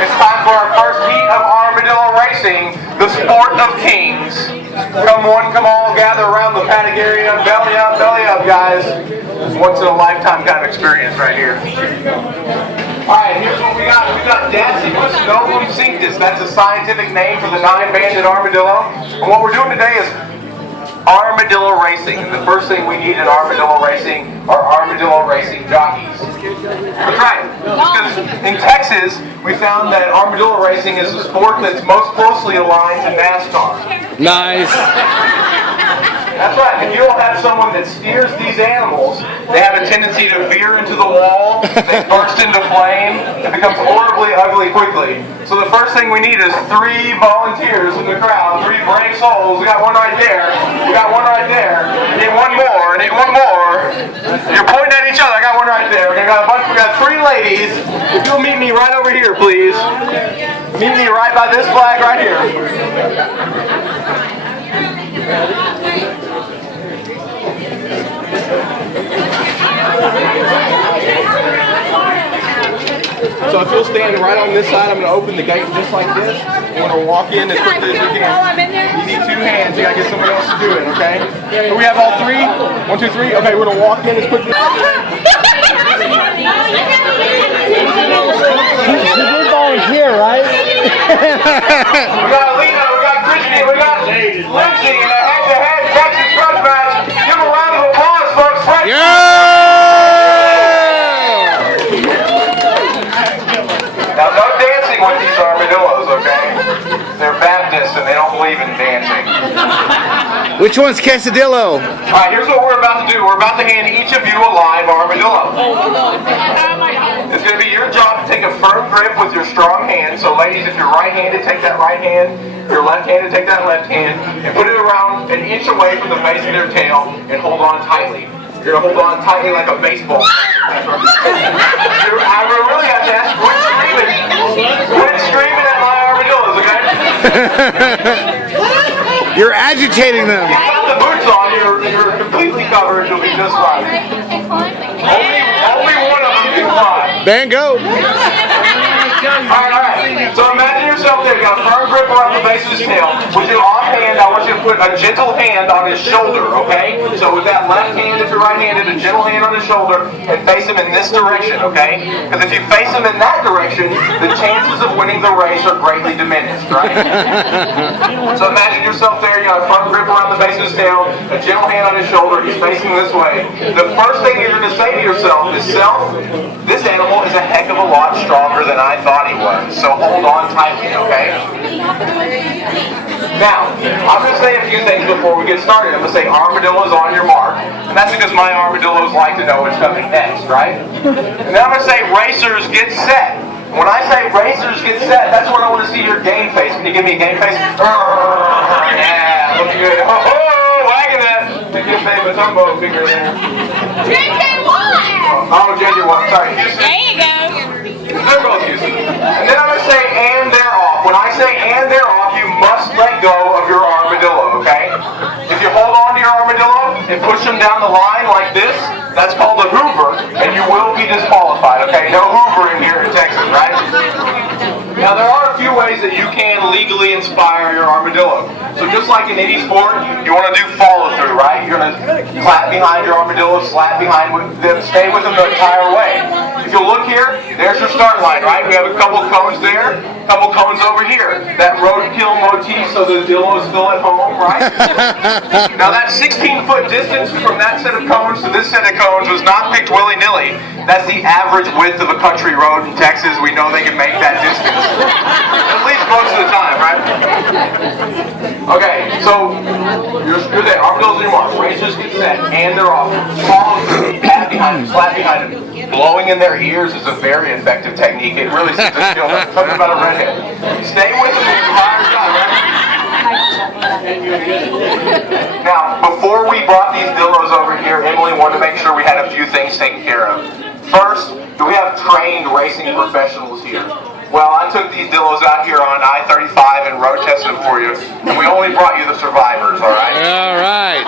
It's time for our first heat of armadillo racing, the sport of kings. Come one, come all, gather around the paddock area, belly up, guys. Once in a lifetime kind of experience right here. Alright, here's what we got. We got Dasypus novum cinctus. That's a scientific name for the nine-banded armadillo. And what we're doing today is armadillo racing. And the first thing we need in armadillo racing are armadillo racing jockeys. That's right. Because in Texas, we found that armadillo racing is the sport that's most closely aligned to NASCAR. Nice. That's right. If you don't have someone that steers these animals, they have a tendency to veer into the wall, they burst into flame, it becomes horribly ugly quickly. So the first thing we need is 3 volunteers in the crowd, 3 brave souls. We got one right there. We got one right there. I need one more. I need one more. You're pointing at each other. I got one right there. We got 3 ladies. If you'll meet me right over here, please. Meet me right by this flag right here. So if you'll stand right on this side, I'm going to open the gate just like this. You want to walk in as quickly as you can. You need 2 hands. You got to get someone else to do it, okay? So we have all 3? 1, 2, 3. Okay, we're going to walk in as quickly as we can. You did volunteer, right? We got Alina, we got Christy, we got Lindsay in a head-to-head Texas truck match. Give them a round of applause, folks. Now, no dancing with these armadillos, okay? They're Baptists and they don't believe in dancing. Which one's Quesadillo? Alright, here's what we're about to do. We're about to hand each of you a live armadillo. It's going to be your job to take a firm grip with your strong hand. So ladies, if you're right-handed, take that right hand. If you're left-handed, take that left hand. And put it around an inch away from the base of their tail and hold on tightly. You're going to hold on tightly like a baseball. I really have to ask, quit screaming. Quit screaming at my armadillos, okay? You're agitating them. You got the boots on, you're completely covered, you'll be just fine. Only one of them can fly. Van Gogh. Alright. So imagine yourself there, you got a firm grip around the base of his tail. With your offhand, I want you to put a gentle hand on his shoulder, okay? So with that left hand, if you're right-handed, a gentle hand on his shoulder, and face him in this direction, okay? Because if you face him in that direction, the chances of winning the race are greatly diminished, right? So imagine yourself there, you got a firm grip around the base of his tail, a gentle hand on his shoulder, he's facing this way. The first thing you're going to say to yourself is, self, this animal is a heck of a lot stronger than I thought he was. So hold on tightly, okay? Now, I'm going to say a few things before we get started. I'm going to say armadillos on your mark. And that's because my armadillos like to know what's coming next, right? And then I'm going to say racers get set. When I say racers get set, that's when I want to see your game face. Can you give me a game face? Yeah, looking good. Oh, wagging that. Give me a Matumbo finger there. Oh, JJ1. Sorry. There you go. They're both Houston. And then I'm going to say, and they're off. When I say, and they're off, you must let go of your armadillo, okay? If you hold on to your armadillo and push them down the line like this, that's called a hoover, and you will be disqualified, okay? No hoovering here in Texas, right? Now, there are a few ways that you can legally inspire your armadillo. So just like in any sport, you want to do follow-through, right? You're going to clap behind your armadillo, slap behind them, stay with them the entire way. If you look here, there's your start line, right? We have a couple cones there, a couple cones over here. That roadkill motif so the dillos feel at home, right? Now that 16-foot distance from that set of cones to this set of cones was not picked willy-nilly. That's the average width of a country road in Texas. We know they can make that distance. At least most of the time, right? Okay, so you're there. Armadillos on your mark. Racers get set, and they're off. Follow through. Pat behind them. Slap behind them. Blowing in their ears is a very effective technique. It really seems to skill. Talking about a redhead. Stay with them the entire time, right? Now, before we brought these dillos over here, Emily wanted to make sure we had a few things taken care of. First, do we have trained racing professionals here? Well, I took these dillos out here on I-35 and road tested them for you, and we only brought you the survivors, all right? All right.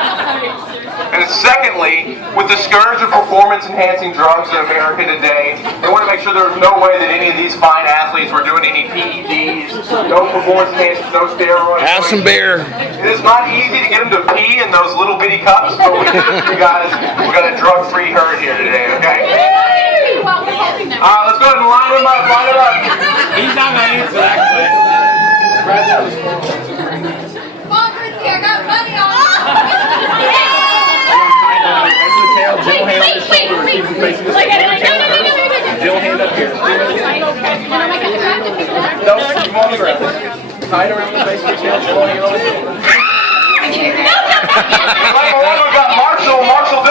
And And secondly, with the scourge of performance-enhancing drugs in America today, they want to make sure there's no way that any of these fine athletes were doing any PEDs, no performance-enhancing, no steroids. Have some beer. It is not easy to get them to pee in those little bitty cups, but we did it for you guys. We got a drug-free herd here today, okay? Let's go ahead and line them up, line them up. He's not going to answer that question. Come on, Christy, I got money on Jill, hand up here. No, you on the ground. Tie it around the base of the tail, Jill, hand on the shoulder. We've got Marshall. Marshall